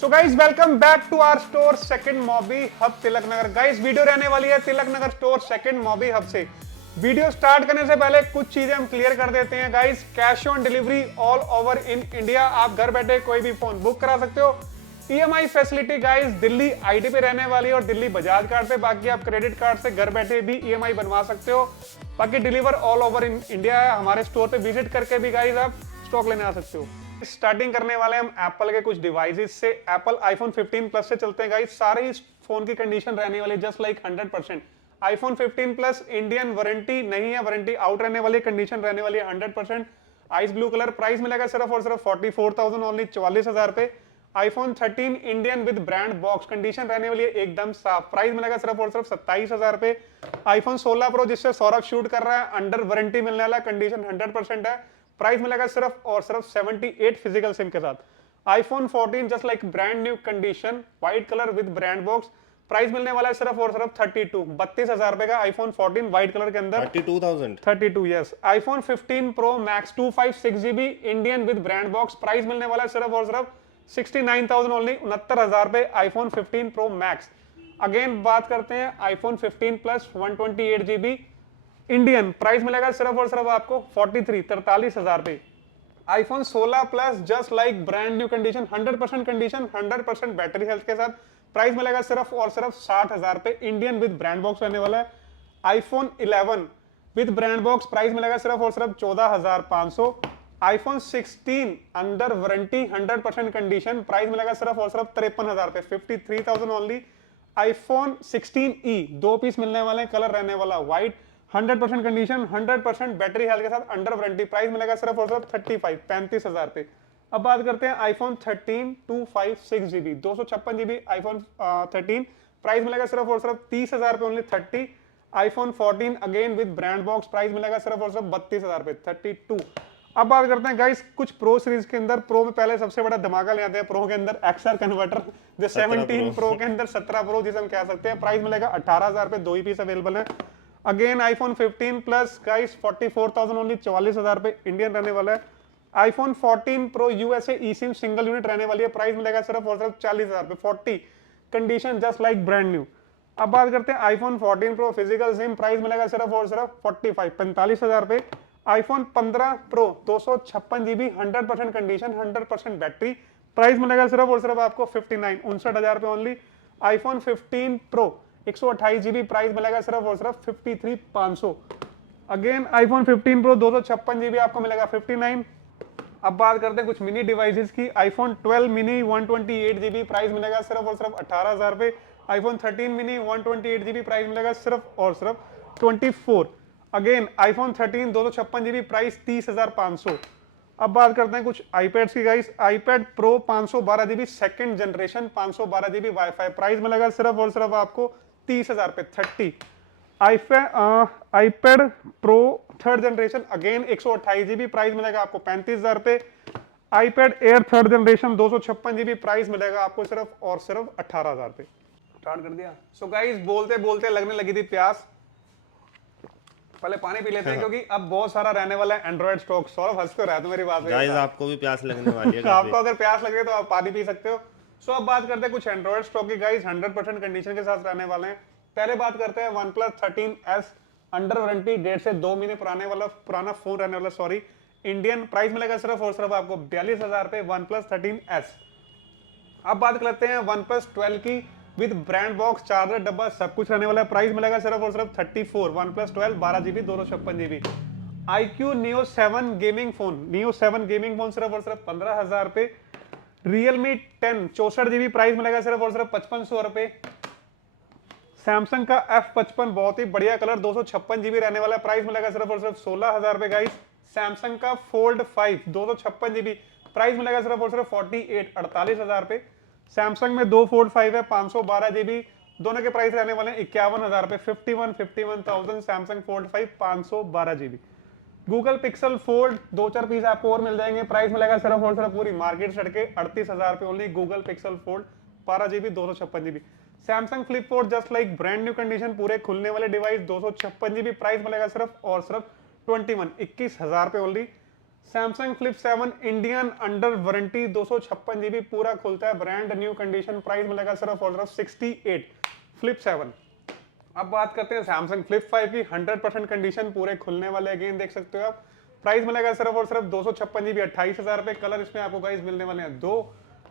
So guys welcome back to our store second mobi hub Tilak Nagar. Guys video रहने वाली है Tilak Nagar store second mobi hub से। Video start करने से पहले कुछ चीजें हम क्लियर कर देते हैं। Guys cash on delivery all over in India, आप घर बैठे कोई भी फोन बुक करा सकते हो। EMI facility guys Delhi ID पे रहने वाली है और दिल्ली बजाज कार्ड पे। बाकी आप क्रेडिट कार्ड से घर बैठे भी ईएमआई बनवा सकते हो। बाकी deliver all over in India है। हमारे स्टोर पे विजिट करके भी गाइज आप स्टॉक लेने आ सकते हो। स्टार्टिंग करने वाले हम एप्पल के कुछ डिवाइसेस से। एप्पल आईफोन 15 प्लस से चलते हैं गाइस। सारे इस फोन की कंडीशन रहने वाली just like 100%। IPhone 15 plus Indian warranty नहीं है, वारंटी आउट रहने वाली, कंडीशन रहने वाली है 100%। आइस ब्लू कलर, प्राइस मिलेगा सिर्फ और सिर्फ 44,000 ओनली, 44,000 पे। IPhone 13 Indian with brand box, condition रहने वाली है एकदम साफ, प्राइस मिलेगा सिर्फ और सिर्फ 27,000 पे। आईफोन 16 प्रो जिससे सौरभ शूट कर रहा है, अंडर वारंटी मिलने वाला, कंडीशन 100% है, प्राइस मिलेगा सिर्फ और सिर्फ 78 फिजिकल सिम के साथ। IPhone 14 just like brand new condition, white colour with brand box, price मिलने वाला है सिर्फ और सिर्फ 32,000 रुपए का। आईफोन 14 व्हाइट कलर के अंदर 32 yes. IPhone 15 pro max 256GB Indian with brand box, price मिलने वाला है सिर्फ और सिर्फ 69,000 ओनली, 69,000 पे आईफोन 15 प्रो मैक्स। अगेन बात करते हैं iPhone 15 plus 128GB Indian, price मिलेगा सिर्फ और सिर्फ आपको 43,000 पे। IPhone 16 plus just like brand new condition, 100% condition, 100% battery health के साथ, प्राइस मिलेगा सिर्फ और सिर्फ 60,000 पे। इंडियन विद ब्रांड बॉक्स रहने वाला है। IPhone 11 with brand box, price मिलेगा सिर्फ और सिर्फ 14,500। IPhone 16 under warranty 100% condition, price मिलेगा सिर्फ और सिर्फ 53,000 पे, 53,000 ओनली। आईफोन 16E 2 पीस मिलने वाले, कलर रहने वाला व्हाइट, 100% कंडीशन, 100% बैटरी हेल्थ के साथ, अंडर वारंटी, प्राइस मिलेगा सिर्फ और सिर्फ 35,000 पे। अब बात करते हैं iPhone 13 256GB 256GB iPhone 13, price मिलेगा सिर्फ और सिर्फ 30,000 पे only, 30। IPhone 14 again with brand box, price मिलेगा सिर्फ और सिर्फ 32,000 पे, 32। अब बात करते हैं गाइस कुछ प्रो सीरीज के अंदर। प्रो में पहले सबसे बड़ा धमाका ले आते हैं प्रो के अंदर, एक्सआर कन्वर्टर, जो 17 प्रो के अंदर 17 प्रो जिसे हम कह सकते हैं, प्राइस मिलेगा 18,000 पे, 2 ही पीस अवेलेबल है। Again iPhone 15 plus guys 44,000 only, 44,000 पे इंडियन रहने वाला है। आईफोन 14 प्रो यूएसए ई सिम सिंगल यूनिट रहने वाली है, प्राइस मिलेगा सिर्फ और सिर्फ 40,000 पे, 40, condition just like brand new. अब बात करते हैं iPhone 14 pro physical SIM, price मिलेगा सिर्फ और सिर्फ 45,000 पे। IPhone 15 pro 256GB 100% condition, 100% battery, price मिलेगा सिर्फ और सिर्फ आपको 59,000 पे only. IPhone 15 pro 128GB, price मिलेगा सिर्फ और सिर्फ 53,500। अगेन आईफोन 15 प्रो 256GB आपको मिलेगा 59। अब बात करते हैं कुछ मिनी डिवाइसेस की। आईफोन 12 मिनी 128GB, प्राइस मिलेगा सिर्फ और सिर्फ 18,000 पे। आईफोन 13 मिनी 128GB, प्राइस मिलेगा सिर्फ और सिर्फ 24। Again iPhone 13 256GB, price 30,500। अब बात करते हैं कुछ आईपैड्स की guys. IPad pro 512GB second generation, 512GB wifi, price मिलेगा सिर्फ और सिर्फ आपको 30,000 पे, 30। IPad pro third generation again 128GB, price मिलेगा आपको 35,000 पे। IPad air third generation 256GB, price मिलेगा आपको सिर्फ और सिर्फ 18,000 पे। स्टार्ट कर दिया। सो गाइस बोलते बोलते लगने लगी थी प्यास, पहले पानी पी लेते हैं क्योंकि अब बहुत सारा रहने वाला है एंड्रॉइड स्टॉक। सौरभ हंस क्यों रहा है मेरी बात में? गाइस आपको भी प्यास लगने वाली है आपको अगर प्यास लगे तो आप पानी पी सकते हो। सो अब बात करते हैं कुछ एंड्रॉइड स्टॉक की गाइस, 100% कंडीशन के साथ रहने वाले हैं। पहले बात करते हैं OnePlus 13S, अंडर वारंटी, 1.5 से 2 महीने पुराना फोन रहने वाला, सॉरी इंडियन, प्राइस मिलेगा सिर्फ और सिर्फ आपको 42,000 पे OnePlus 13S। अब बात करते हैं OnePlus 12 की, विद ब्रांड बॉक्स, चार्जर, डब्बा, सब कुछ रहने वाला है, प्राइस मिलेगा सिर्फ और सिर्फ 34। OnePlus 12 12GB 256GB। iQOO Neo 7 gaming phone, Neo 7 gaming phone सिर्फ और सिर्फ 15,000 पे। Realme 10 64GB, प्राइस मिलेगा सिर्फ और सिर्फ 5500 रुपए। सैमसंग का F55 बहुत ही बढ़िया कलर, 256GB रहने वाला है, प्राइस मिलेगा सिर्फ और सिर्फ 16,000 पे गाइस। सैमसंग का Fold 5 256GB, प्राइस मिलेगा सिर्फ और सिर्फ 48,000 पे। सैमसंग में दो फोल्ड 5 है, 512GB, दोनों के प्राइस रहने वाले हैं 51,000 पे, 51,000 Samsung fold 5 512GB। Google Pixel fold 2-4 piece आपको और मिल जाएंगे, प्राइस मिलेगा सिर्फ और सिर्फ पूरी मार्केट छड़ के 38,000 पे only. Google Pixel fold 12GB 256GB। Samsung flip four just like brand new condition, पूरे खुलने वाले डिवाइस 256GB, प्राइस मिलेगा सिर्फ और सिर्फ 21,000 पे only. Samsung flip 7 Indian under warranty 256 GB पूरा खुलता है, ब्रांड न्यू कंडीशन, प्राइस मिलेगा सिर्फ और सिर्फ 68 फ्लिप 7। अब बात करते हैं सैमसंग फ्लिप 5 की, 100% कंडीशन पूरे खुलने वाले, अगेन देख सकते हो आप, प्राइस मिलेगा सिर्फ और सिर्फ 256 जीबी 28,000 रुपए, कलर इसमें आपको गाइस मिलने वाले हैं 2।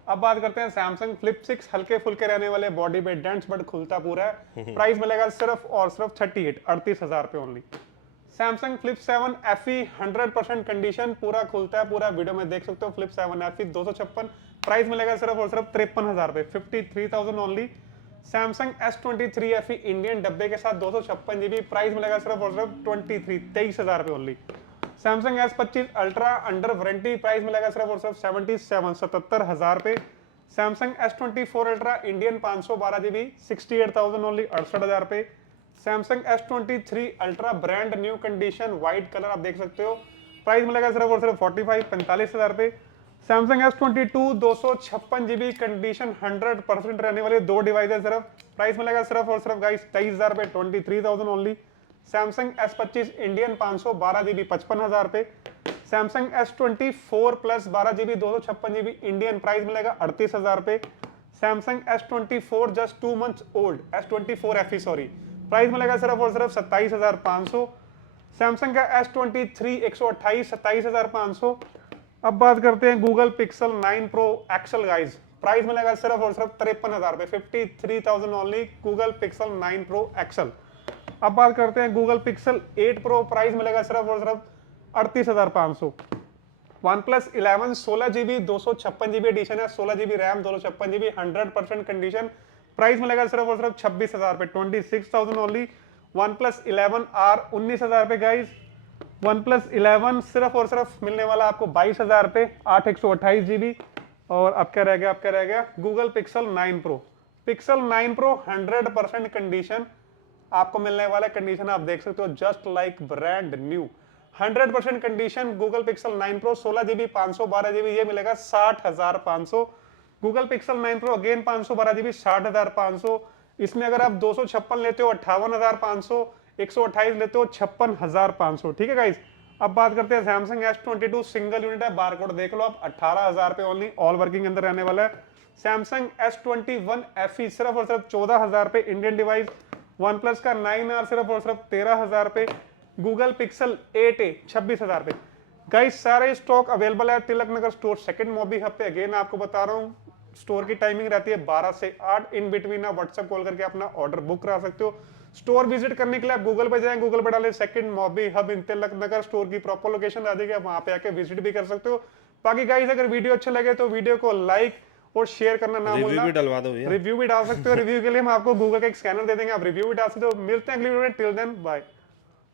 अब बात करते हैं सैमसंग फ्लिप 6, हल्के फुल्के रहने वाले, बॉडी पे डेंट्स बट खुलता पूरा है, प्राइस मिलेगा सिर्फ और सिर्फ 38,000 रुपए only. Samsung flip 7 FE 100% condition पूरा खुलता है, पूरा वीडियो में देख सकते हो, फ्लिप 7 FE 256, प्राइस मिलेगा सिर्फ और सिर्फ 53,000 रुपए, 53,000 only. Samsung S23 FE Indian डब्बे के साथ 256 जीबी, प्राइस मिलेगा सिर्फ और सिर्फ 23,000 रुपए only. Samsung S25 ultra under warranty, price मिलेगा सिर्फ और सिर्फ 77,000 रुपए। Samsung S24 ultra Indian 512 GB 68,000 only, 68,000 रुपए। Samsung S23 ultra brand new condition white colour आप देख सकते हो, प्राइस मिलेगा सिर्फ और सिर्फ 45,000 रुपए। सैमसंग S22 256 जीबी कंडीशन 100% रहने वाले, 2 डिवाइस है सिर्फ, प्राइस मिलेगा सिर्फ और सिर्फ गाइस 23,000 रुपए, 23,000 only. Samsung S25 Indian 512 GB 55,000 रुपए। Samsung S24 plus 12 GB 256 GB Indian, price मिलेगा 38,000 रुपए। Samsung S24 just 2 months old, S24 FE sorry, price मिलेगा सिर्फ और सिर्फ 27,500। सैमसंग का S23 128 27,500। अब बात करते हैं Google Pixel 9 pro XL guys, price मिलेगा सिर्फ और सिर्फ 53,000 रुपए, 53,000 only, Google Pixel 9 pro XL. अब बात करते हैं गूगल पिक्सल 8 प्रो, प्राइस मिलेगा सिर्फ और सिर्फ 38,500। OnePlus 11 16 जीबी 256 जीबी एडिशन है, 16 GB RAM 256 GB 100% condition, price मिलेगा सिर्फ और सिर्फ 26,000 रुपए, 26,000 ओनली। OnePlus 11R 19,000 रुपए गाइस। OnePlus 11 सिर्फ और सिर्फ मिलने वाला आपको 22,000 रुपए, 8 128 जीबी। और अब क्या रह गया Google Pixel 9 pro, pixel 9 pro 100% condition आपको मिलने वाला, कंडीशन आप देख सकते हो just like brand new, 100% condition Google Pixel 9 pro 16 GB 512 GB, ये मिलेगा 60,500। Google Pixel 9 pro again 512 GB 60,500। इसमें अगर आप 256 लेते हो 58,500, 128 लेते हो 56,500, ठीक है गाइस। अब बात करते हैं सैमसंग S22 सिंगल यूनिट है, बारकोड देख लो आप, 18,000 रुपए ओनली, ऑल वर्किंग अंदर रहने वाला है। सैमसंग S21 FE सिर्फ और सिर्फ 14,000 रुपए इंडियन डिवाइस। OnePlus का 9R सिर्फ और सिर्फ 13,000 रुपए। गूगल पिक्सल 8A 26,000 रुपए। गाइस सारे स्टॉक अवेलेबल है Tilak Nagar store second mobi hub पे, अगेन आपको बता रहा हूँ स्टोर की टाइमिंग रहती है 12 से 8, इन बिटवीन आप व्हाट्सएप कॉल करके अपना ऑर्डर बुक करा सकते हो। स्टोर विजिट करने के लिए आप गूगल पे जाएं, गूगल पे डालें second mobi hub in Tilak Nagar, store की प्रॉपर लोकेशन आ जाएगी, आप वहां पे आके विजिट भी कर सकते हो। बाकी गाइस अगर वीडियो अच्छा लगे तो वीडियो को लाइक और शेयर करना ना भूलना, रिव्यू भी डलवा दो भैया, रिव्यू भी डाल सकते हो, रिव्यू के लिए हम आपको गूगल का एक स्कैनर दे देंगे, आप रिव्यू भी डाल सकते हो। मिलते हैं अगली वीडियो में, टिल देन बाय।